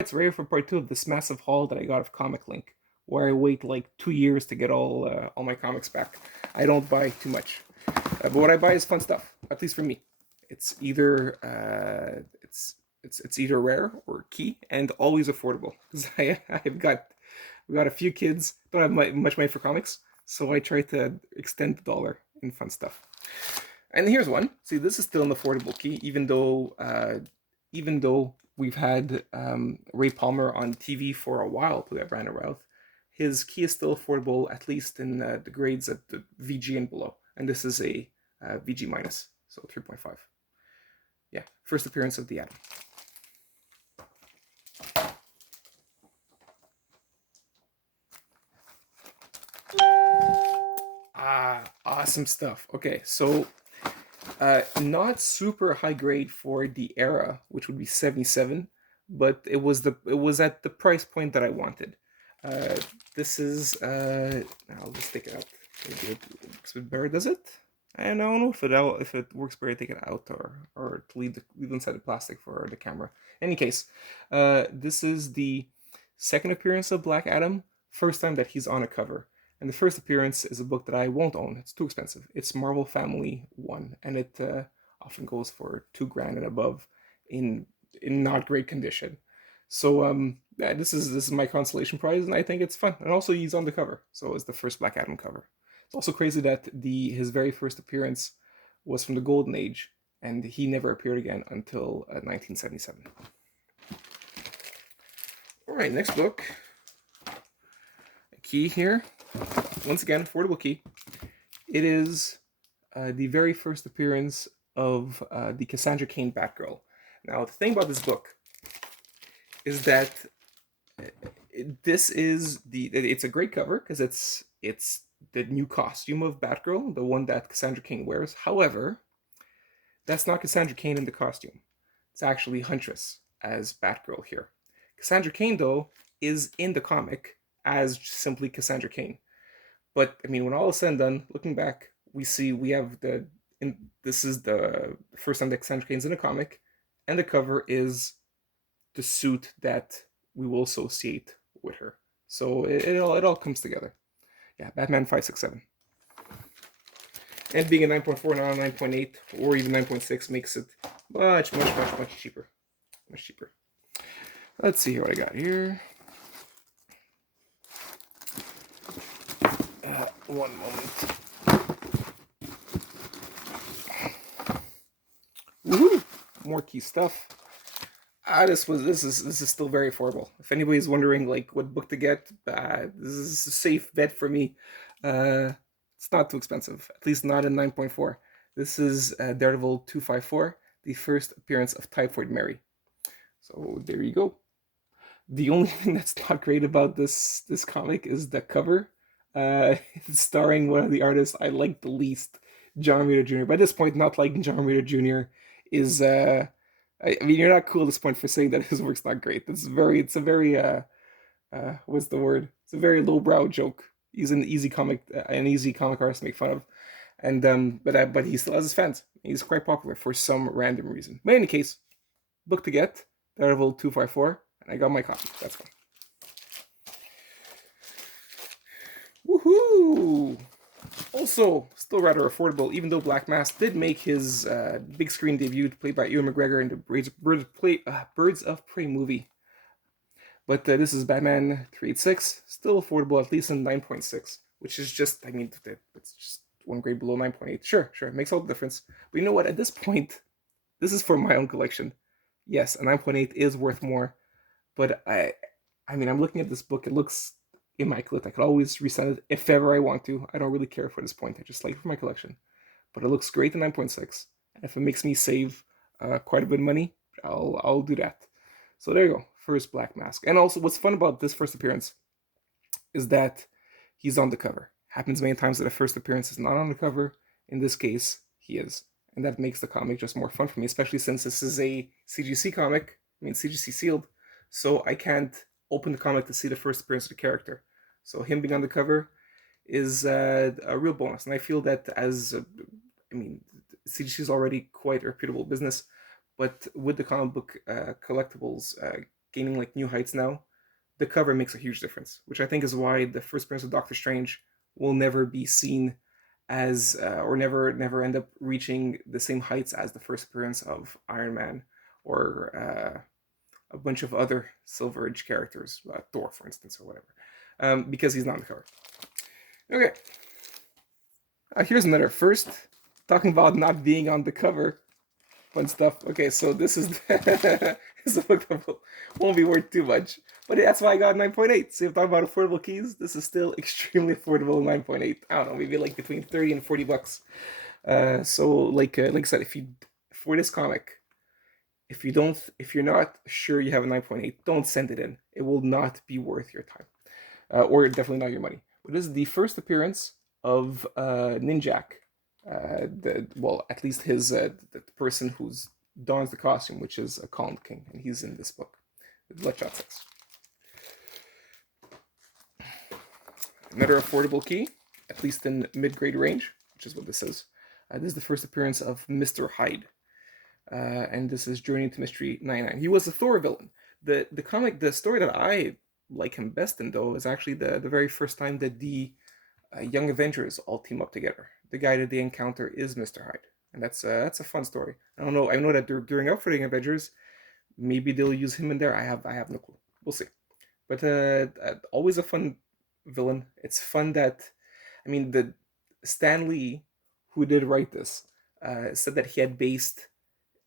It's ready for part 2 of this massive haul that I got of Comic Link, where I wait like 2 years to get all my comics back. I don't buy too much, but what I buy is fun stuff. At least for me, it's either it's either rare or key and always affordable because I've got a few kids, don't have much money for comics, so I try to extend the dollar in fun stuff. And here's one. See, this is still an affordable key, even though we've had Ray Palmer on TV for a while through that Brandon Routh. His key is still affordable, at least in the grades at the VG and below. And this is a VG minus, so 3.5. Yeah, first appearance of the Atom. Awesome stuff. Okay, so not super high grade for the era, which would be 77, but it was at the price point that I wanted. Uh, this is I'll just take it out. Maybe it works a bit better, does it? I don't know if it works better to take it out or to leave inside the plastic for the camera. In any case, this is the second appearance of Black Adam, first time that he's on a cover. And the first appearance is a book that I won't own. It's too expensive. It's Marvel Family 1, and it often goes for 2 grand and above in not great condition. So yeah, this is my consolation prize, and I think it's fun. And also, he's on the cover, so it's the first Black Adam cover. It's also crazy that the his very first appearance was from the Golden Age, and he never appeared again until 1977. All right, next book. A key here. Once again, affordable key. It is the very first appearance of the Cassandra Cain Batgirl. Now, the thing about this book is that it's a great cover because it's the new costume of Batgirl, the one that Cassandra Cain wears. However, that's not Cassandra Cain in the costume. It's actually Huntress as Batgirl here. Cassandra Cain, though, is in the comic as simply Cassandra Cain. But I mean, when all is said and done, looking back, we have this is the first time that Cassandra Cain's in a comic, and the cover is the suit that we will associate with her. So it all comes together. Yeah, Batman 567. And being a 9.4, not a 9.8 or even 9.6 makes it much cheaper. Much cheaper. Let's see here what I got here. One moment. Woohoo! More key stuff. This is still very affordable. If anybody's wondering like what book to get, this is a safe bet for me. It's not too expensive, at least not in 9.4. This is Daredevil 254, the first appearance of Typhoid Mary. So there you go. The only thing that's not great about this comic is the cover. It's starring one of the artists I like the least, John Romita Jr. By this point, not liking John Romita Jr. is I mean, you're not cool at this point for saying that his work's not great. It's a very what's the word? It's a very lowbrow joke. He's an easy comic artist to make fun of, and but he still has his fans. He's quite popular for some random reason. But in any case, book to get, Daredevil 254, and I got my copy. That's fine. Woohoo! Also, still rather affordable, even though Black Mask did make his big screen debut, played by Ewan McGregor in the Birds of Prey movie. But this is Batman 386, still affordable, at least in 9.6, which is just, I mean, it's just one grade below 9.8. Sure, it makes all the difference. But you know what? At this point, this is for my own collection. Yes, a 9.8 is worth more, but I mean, I'm looking at this book. It looks immaculate. I could always resend it if ever I want to. I don't really care for this point. I just like it for my collection. But it looks great in 9.6. And if it makes me save quite a bit of money, I'll do that. So there you go. First Black Mask. And also, what's fun about this first appearance is that he's on the cover. Happens many times that a first appearance is not on the cover. In this case, he is. And that makes the comic just more fun for me, especially since this is a CGC comic. I mean, CGC sealed. So I can't open the comic to see the first appearance of the character. So him being on the cover is a real bonus. And I feel that I mean, CGC is already quite a reputable business, but with the comic book collectibles gaining like new heights now, the cover makes a huge difference, which I think is why the first appearance of Doctor Strange will never be seen as or never end up reaching the same heights as the first appearance of Iron Man or a bunch of other Silver Age characters, Thor, for instance, or whatever, because he's not on the cover. Okay, here's another first. Talking about not being on the cover. Fun stuff. Okay, so this is this is a book that won't be worth too much, but that's why I got 9.8. So if you're talking about affordable keys, this is still extremely affordable. 9.8. I don't know, maybe like between 30 and 40 bucks. So like I said, if you for this comic, if you're not sure you have a 9.8, don't send it in. It will not be worth your time, or definitely not your money. But this is the first appearance of Ninjak. At least his the person who's dons the costume, which is a Colin King, and he's in this book. Bloodshot 6. Another affordable key, at least in mid-grade range, which is what this is. This is the first appearance of Mr. Hyde, and this is Journey to Mystery 99. He was a Thor villain. The story that I like him best in, though, is actually the very first time that the Young Avengers all team up together. The guy that they encounter is Mr. Hyde, and that's a fun story. I don't know. I know that they're gearing up for the Young Avengers. Maybe they'll use him in there. I have no clue. We'll see. But always a fun villain. It's fun that, I mean, the Stan Lee, who did write this, said that he had based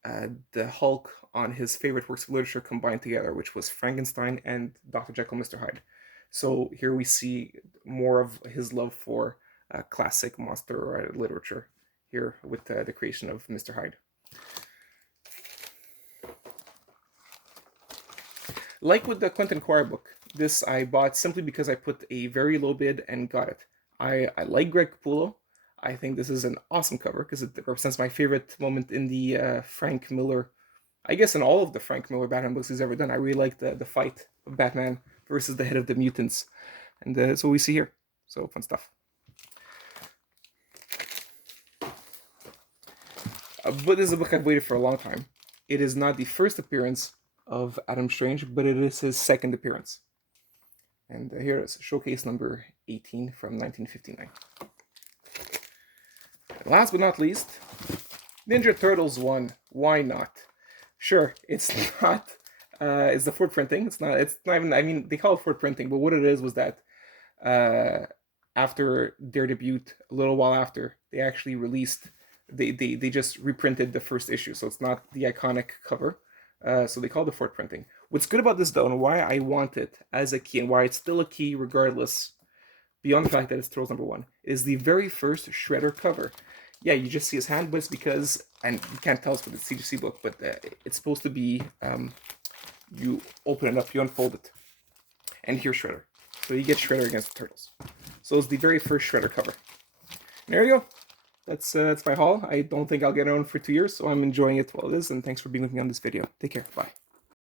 the Hulk on his favorite works of literature combined together, which was Frankenstein and Dr. Jekyll, Mr. Hyde. So here we see more of his love for classic monster literature here with the creation of Mr. Hyde. Like with the Quentin Quire book, this I bought simply because I put a very low bid and got it. I like Greg Capullo. I think this is an awesome cover because it represents my favorite moment in the Frank Miller, I guess in all of the Frank Miller Batman books he's ever done. I really like the fight of Batman versus the head of the mutants. And that's what we see here. So fun stuff. But this is a book I've waited for a long time. It is not the first appearance of Adam Strange, but it is his second appearance. And here it is, showcase number 18 from 1959. And last but not least, Ninja Turtles 1. Why not? Sure, it's not. It's the Ford printing. It's not even. I mean, they call it Ford printing, but what it is was that after their debut, a little while after, they actually released. They just reprinted the first issue, so it's not the iconic cover. So they call it the Ford printing. What's good about this, though, and why I want it as a key, and why it's still a key regardless, beyond the fact that it's Turtles number 1, is the very first Shredder cover. Yeah, you just see his hand, but it's because, and you can't tell us with the CGC book, but it's supposed to be, you open it up, you unfold it, and here's Shredder. So you get Shredder against the Turtles. So it's the very first Shredder cover. And there you go. That's my haul. I don't think I'll get it on for 2 years, so I'm enjoying it while it is, and thanks for being with me on this video. Take care. Bye.